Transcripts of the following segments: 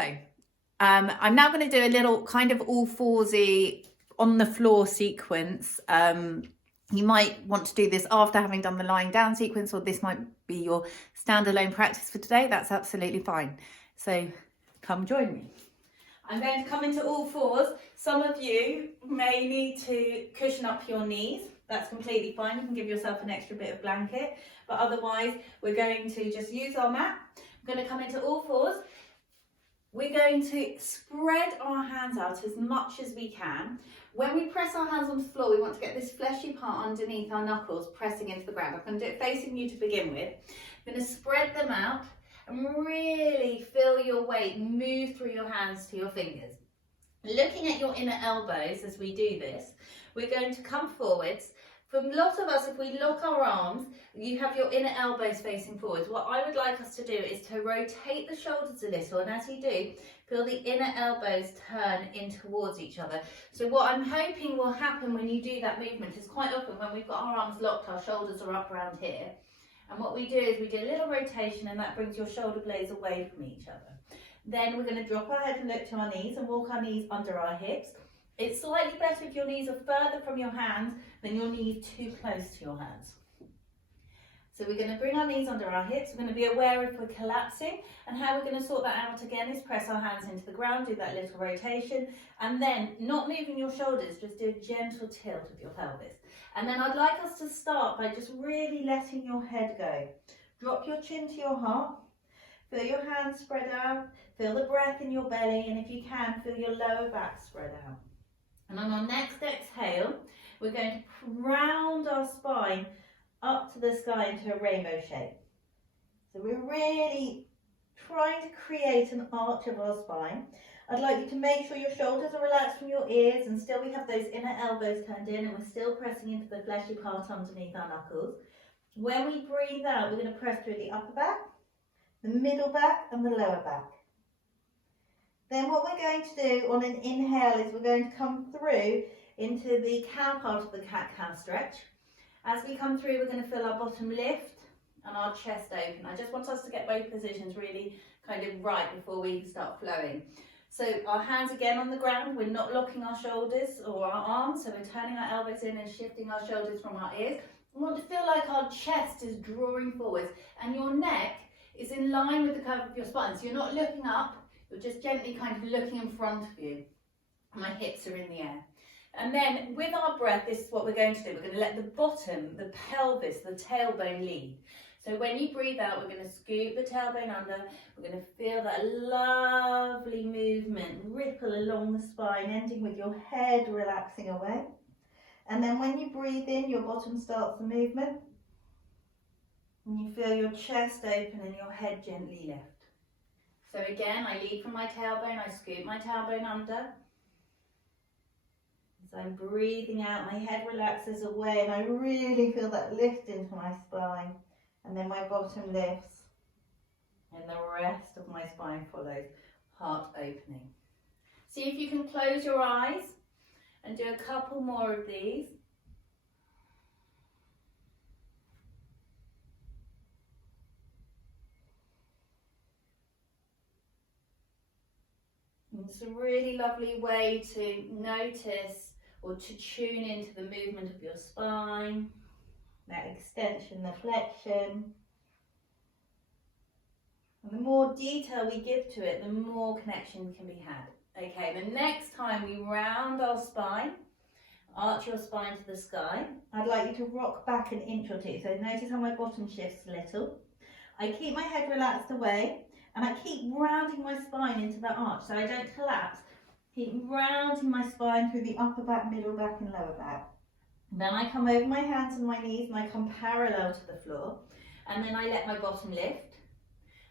So I'm now going to do a little kind of all foursy on the floor sequence. You might want to do this after having done the lying down sequence, or this might be your standalone practice for today. That's absolutely fine. So come join me. I'm going to come into all fours. Some of you may need to cushion up your knees. That's completely fine. You can give yourself an extra bit of blanket, but otherwise we're going to just use our mat. I'm going to come into all fours. We're going to spread our hands out as much as we can. When we press our hands on the floor, we want to get this fleshy part underneath our knuckles pressing into the ground. I'm going to do it facing you to begin with. I'm going to spread them out and really feel your weight move through your hands to your fingers. Looking at your inner elbows as we do this, we're going to come forwards. For a lot of us, if we lock our arms, you have your inner elbows facing forwards. What I would like us to do is to rotate the shoulders a little, and as you do, feel the inner elbows turn in towards each other. So what I'm hoping will happen when you do that movement is quite often when we've got our arms locked, our shoulders are up around here. And what we do is we do a little rotation, and that brings your shoulder blades away from each other. Then we're going to drop our head and look to our knees and walk our knees under our hips. It's slightly better if your knees are further from your hands than your knees too close to your hands. So we're going to bring our knees under our hips. We're going to be aware if we're collapsing, and how we're going to sort that out again is press our hands into the ground, do that little rotation, and then not moving your shoulders, just do a gentle tilt of your pelvis. And then I'd like us to start by just really letting your head go. Drop your chin to your heart, feel your hands spread out, feel the breath in your belly, and if you can, feel your lower back spread out. And on our next exhale, we're going to round our spine up to the sky into a rainbow shape. So we're really trying to create an arch of our spine. I'd like you to make sure your shoulders are relaxed from your ears, and still we have those inner elbows turned in, and we're still pressing into the fleshy part underneath our knuckles. When we breathe out, we're going to press through the upper back, the middle back, and the lower back. Then what we're going to do on an inhale is we're going to come through into the cow part of the cat-cow stretch. As we come through, we're going to feel our bottom lift and our chest open. I just want us to get both positions really kind of right before we start flowing. So our hands again on the ground, we're not locking our shoulders or our arms, so we're turning our elbows in and shifting our shoulders from our ears. We want to feel like our chest is drawing forwards and your neck is in line with the curve of your spine. So you're not looking up, you're just gently kind of looking in front of you. My hips are in the air. And then with our breath, this is what we're going to do. We're going to let the bottom, the pelvis, the tailbone lead. So when you breathe out, we're going to scoop the tailbone under. We're going to feel that lovely movement ripple along the spine, ending with your head relaxing away. And then when you breathe in, your bottom starts the movement. And you feel your chest open and your head gently lift. So again, I lead from my tailbone, I scoop my tailbone under. As I'm breathing out, my head relaxes away and I really feel that lift into my spine. And then my bottom lifts and the rest of my spine follows, heart opening. See if you can close your eyes and do a couple more of these. It's a really lovely way to notice or to tune into the movement of your spine, that extension, the flexion. And the more detail we give to it, the more connection can be had. Okay, the next time we round our spine, arch your spine to the sky, I'd like you to rock back an inch or two. So notice how my bottom shifts a little. I keep my head relaxed away. And I keep rounding my spine into the arch so I don't collapse. Keep rounding my spine through the upper back, middle back and lower back. Then I come over my hands and my knees and I come parallel to the floor. And then I let my bottom lift.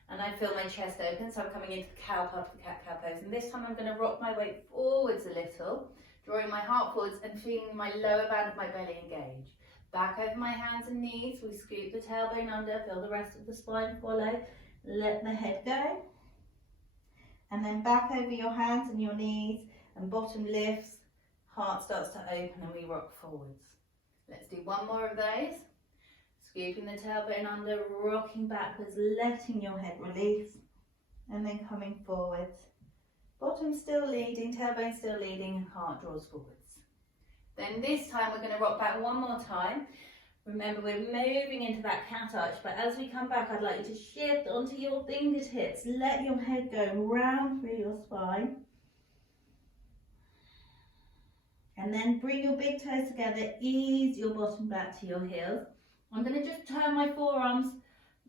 And I feel my chest open, so I'm coming into the cow part of the cat-cow pose. And this time I'm going to rock my weight forwards a little, drawing my heart forwards and feeling my lower band of my belly engage. Back over my hands and knees, we scoop the tailbone under, feel the rest of the spine follow. Let the head go, and then back over your hands and your knees, and bottom lifts, heart starts to open and we rock forwards. Let's do one more of those. Scooping the tailbone under, rocking backwards, letting your head release, and then coming forwards. Bottom still leading, tailbone still leading, and heart draws forwards. Then this time we're going to rock back one more time. Remember, we're moving into that cat arch, but as we come back, I'd like you to shift onto your fingertips. Let your head go round through your spine. And then bring your big toes together, ease your bottom back to your heels. I'm going to just turn my forearms,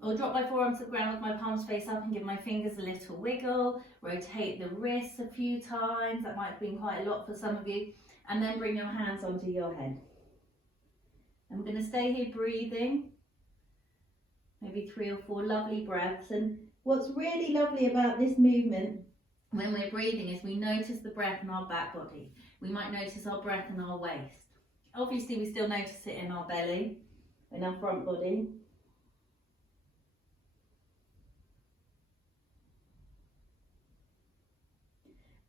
or drop my forearms to the ground with my palms face up and give my fingers a little wiggle. Rotate the wrists a few times, that might have been quite a lot for some of you. And then bring your hands onto your head. I'm going to stay here breathing, maybe 3 or 4 lovely breaths. And what's really lovely about this movement when we're breathing is we notice the breath in our back body. We might notice our breath in our waist. Obviously we still notice it in our belly, in our front body.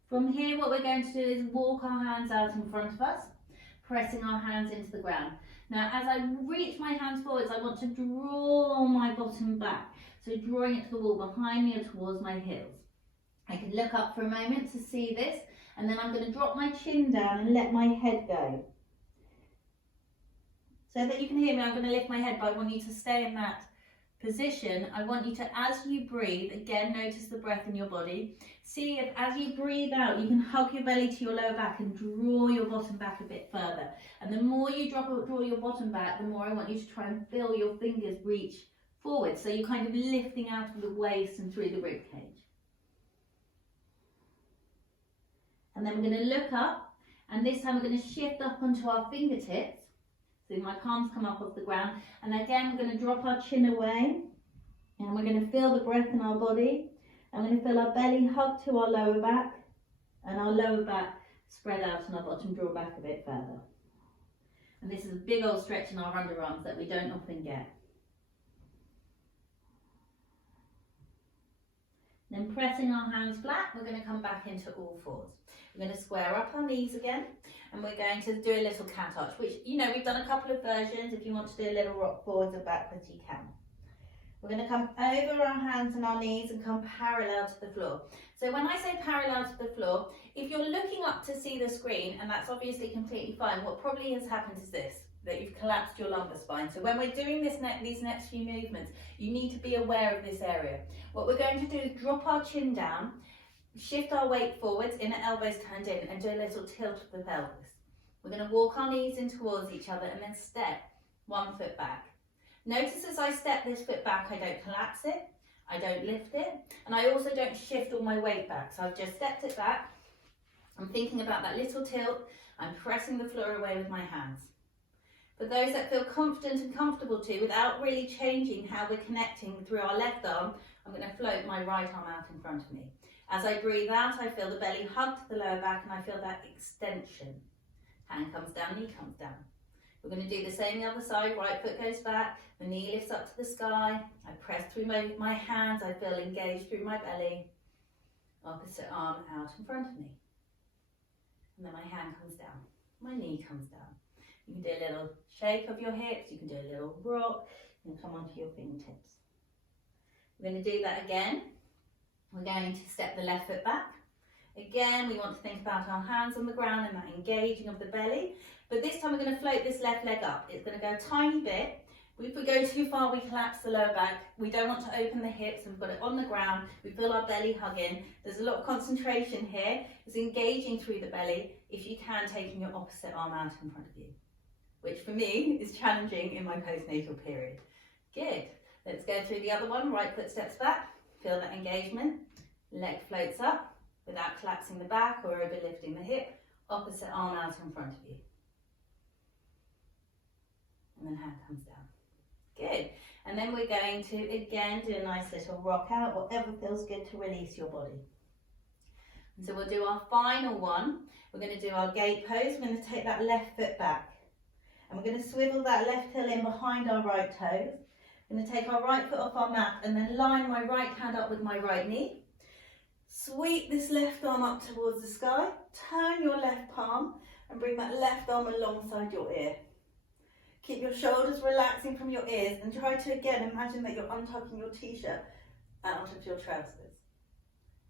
From here what we're going to do is walk our hands out in front of us, pressing our hands into the ground. Now as I reach my hands forwards, I want to draw my bottom back. So drawing it to the wall behind me or towards my heels. I can look up for a moment to see this, and then I'm going to drop my chin down and let my head go. So that you can hear me, I'm going to lift my head, but I want you to stay in that position. I want you to, as you breathe, again notice the breath in your body. See if as you breathe out, you can hug your belly to your lower back and draw your bottom back a bit further. And the more you draw your bottom back, the more I want you to try and feel your fingers reach forward. So you're kind of lifting out of the waist and through the rib cage. And then we're going to look up, and this time we're going to shift up onto our fingertips. So my palms come up off the ground, and again we're going to drop our chin away, and we're going to feel the breath in our body. And we're going to feel our belly hug to our lower back, and our lower back spread out and our bottom draw back a bit further. And this is a big old stretch in our underarms that we don't often get. Then pressing our hands flat, we're going to come back into all fours. We're going to square up our knees again, and we're going to do a little cat arch, which, you know, we've done a couple of versions. If you want to do a little rock forwards or backwards, you can. We're going to come over our hands and our knees and come parallel to the floor. So when I say parallel to the floor, if you're looking up to see the screen, and that's obviously completely fine, what probably has happened is this, that you've collapsed your lumbar spine. So when we're doing these next few movements, you need to be aware of this area. What we're going to do is drop our chin down, shift our weight forwards, inner elbows turned in, and do a little tilt of the pelvis. We're going to walk our knees in towards each other and then step 1 foot back. Notice as I step this foot back, I don't collapse it, I don't lift it, and I also don't shift all my weight back. So I've just stepped it back. I'm thinking about that little tilt. I'm pressing the floor away with my hands. For those that feel confident and comfortable to, without really changing how we're connecting through our left arm, I'm going to float my right arm out in front of me. As I breathe out, I feel the belly hug to the lower back, and I feel that extension. Hand comes down, knee comes down. We're going to do the same the other side. Right foot goes back, the knee lifts up to the sky. I press through my hands, I feel engaged through my belly. Opposite arm out in front of me. And then my hand comes down, my knee comes down. You can do a little shake of your hips, you can do a little rock, and come onto your fingertips. We're going to do that again. We're going to step the left foot back. Again, we want to think about our hands on the ground and that engaging of the belly. But this time we're going to float this left leg up. It's going to go a tiny bit. If we go too far, we collapse the lower back. We don't want to open the hips. We've got it on the ground. We feel our belly hugging. There's a lot of concentration here. It's engaging through the belly. If you can, taking your opposite arm out in front of you, which for me is challenging in my postnatal period. Good. Let's go through the other one. Right foot steps back. Feel that engagement. Leg floats up without collapsing the back or over lifting the hip. Opposite arm out in front of you. And then hand comes down. Good. And then we're going to again do a nice little rock out, whatever feels good to release your body. And so we'll do our final one. We're going to do our gate pose. We're going to take that left foot back. And we're going to swivel that left heel in behind our right toes. I'm going to take our right foot off our mat and then line my right hand up with my right knee. Sweep this left arm up towards the sky. Turn your left palm and bring that left arm alongside your ear. Keep your shoulders relaxing from your ears and try to again imagine that you're untucking your t-shirt out of your trousers.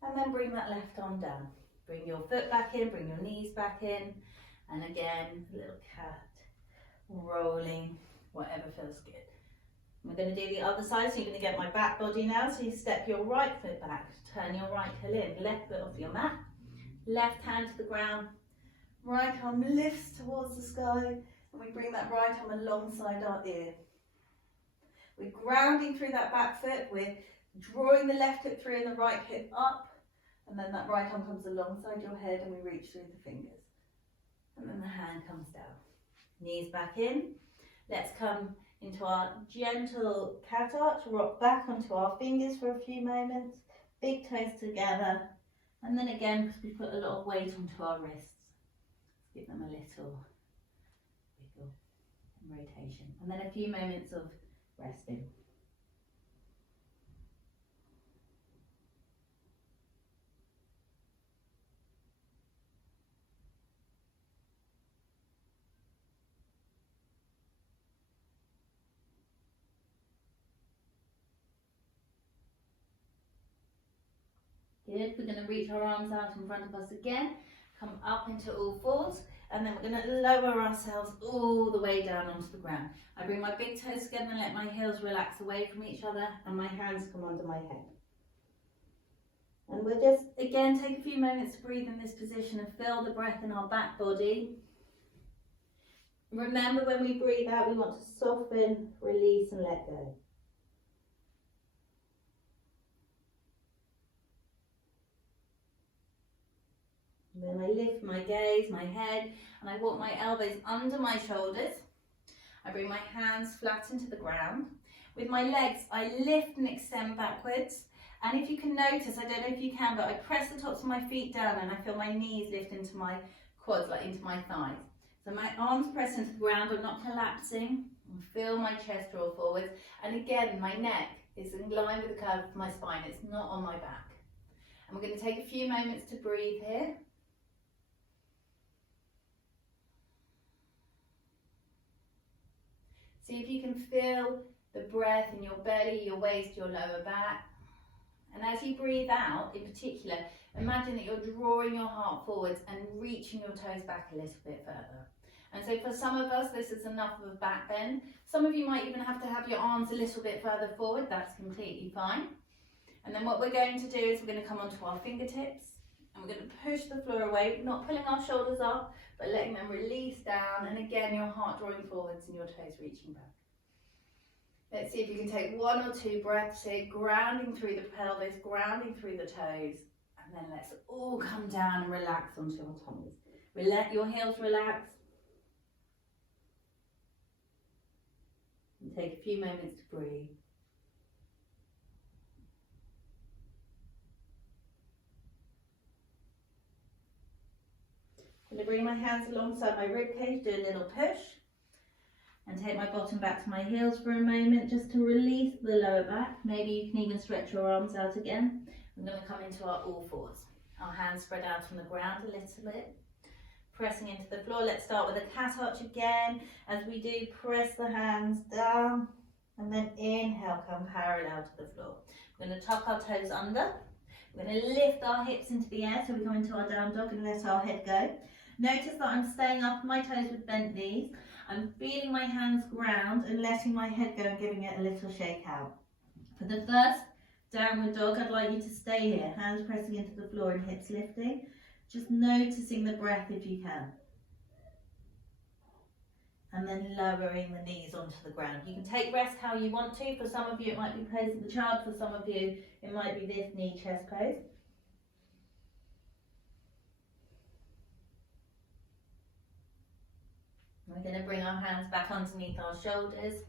And then bring that left arm down. Bring your foot back in, bring your knees back in. And again, a little cat, rolling, whatever feels good. We're going to do the other side, so you're going to get my back body now. So you step your right foot back, turn your right heel in, left foot off your mat, left hand to the ground, right arm lifts towards the sky, and we bring that right arm alongside our ear. We're grounding through that back foot, we're drawing the left hip through and the right hip up, and then that right arm comes alongside your head and we reach through the fingers. And then the hand comes down. Knees back in. Let's come into our gentle cat arch, rock back onto our fingers for a few moments, big toes together, and then again, because we put a lot of weight onto our wrists, give them a little wiggle and rotation, and then a few moments of resting. Good, we're going to reach our arms out in front of us again, come up into all fours, and then we're going to lower ourselves all the way down onto the ground. I bring my big toes together and let my heels relax away from each other, and my hands come under my head. And we'll just, again, take a few moments to breathe in this position and feel the breath in our back body. Remember, when we breathe out, we want to soften, release, and let go. Then I lift my gaze, my head, and I walk my elbows under my shoulders. I bring my hands flat into the ground. With my legs, I lift and extend backwards. And if you can notice, I don't know if you can, but I press the tops of my feet down and I feel my knees lift into my quads, like into my thighs. So my arms press into the ground, I'm not collapsing. I feel my chest draw forwards. And again, my neck is in line with the curve of my spine. It's not on my back. And we're going to take a few moments to breathe here. See if you can feel the breath in your belly, your waist, your lower back. And as you breathe out, in particular, imagine that you're drawing your heart forwards and reaching your toes back a little bit further. And so for some of us, this is enough of a back bend. Some of you might even have to have your arms a little bit further forward. That's completely fine. And then what we're going to do is we're going to come onto our fingertips and we're going to push the floor away, not pulling our shoulders up, but letting them release down, and again your heart drawing forwards and your toes reaching back. Let's see if you can take 1 or 2 breaths here, grounding through the pelvis, grounding through the toes, and then let's all come down and relax onto our tummies. Let your heels relax. And take a few moments to breathe. I'm going to bring my hands alongside my ribcage, do a little push, and take my bottom back to my heels for a moment just to release the lower back. Maybe you can even stretch your arms out again. I'm going to come into our all fours. Our hands spread out on the ground a little bit, pressing into the floor. Let's start with a cat arch again. As we do, press the hands down, and then inhale, come parallel to the floor. We're going to tuck our toes under. We're going to lift our hips into the air, so we go into our down dog and let our head go. Notice that I'm staying up my toes with bent knees. I'm feeling my hands ground and letting my head go and giving it a little shake out. For the first downward dog, I'd like you to stay here, hands pressing into the floor and hips lifting. Just noticing the breath if you can. And then lowering the knees onto the ground. You can take rest how you want to. For some of you it might be pose of the child, for some of you it might be this knee chest pose. We're going to bring our hands back underneath our shoulders,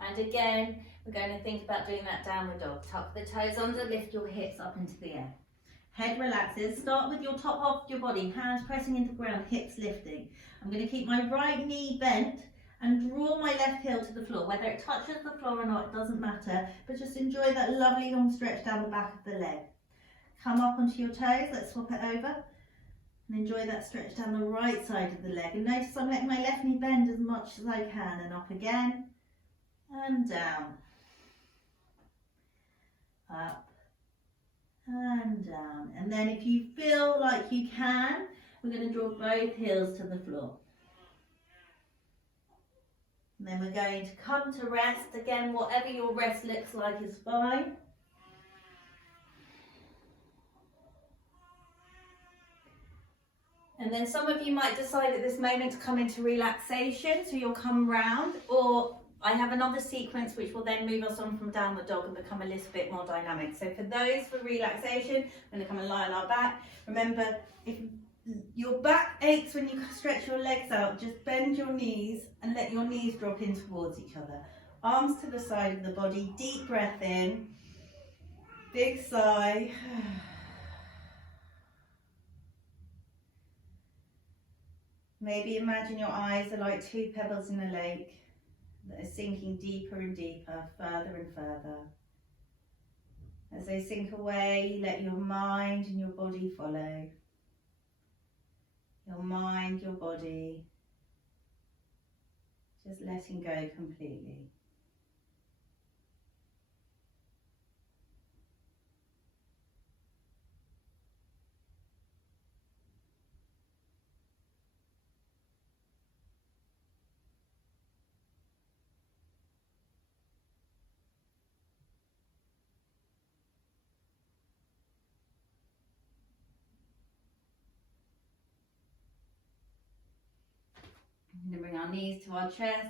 and again we're going to think about doing that downward dog. Tuck the toes under, lift your hips up into the air. Head relaxes. Start with your top half of your body, hands pressing into the ground, hips lifting. I'm going to keep my right knee bent and draw my left heel to the floor. Whether it touches the floor or not, it doesn't matter, but just enjoy that lovely long stretch down the back of the leg. Come up onto your toes, let's swap it over. And enjoy that stretch down the right side of the leg. And notice I'm letting my left knee bend as much as I can. And up again. And down. Up. and down. And then if you feel like you can, we're going to draw both heels to the floor. And then we're going to come to rest. Again, whatever your rest looks like is fine. And then some of you might decide at this moment to come into relaxation, so you'll come round, or I have another sequence which will then move us on from downward dog and become a little bit more dynamic. So for those for relaxation, we're going to come and lie on our back. Remember, if your back aches when you stretch your legs out, just bend your knees and let your knees drop in towards each other. Arms to the side of the body, deep breath in, big sigh. Maybe imagine your eyes are like two pebbles in a lake that are sinking deeper and deeper, further and further. As they sink away, let your mind and your body follow. Your mind, your body, just letting go completely. We're going to bring our knees to our chest.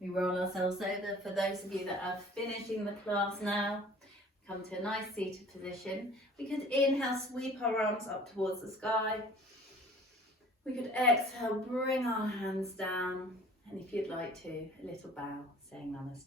We roll ourselves over. For those of you that are finishing the class now, come to a nice seated position. We could inhale, sweep our arms up towards the sky. We could exhale, bring our hands down. And if you'd like to, a little bow, saying namaste.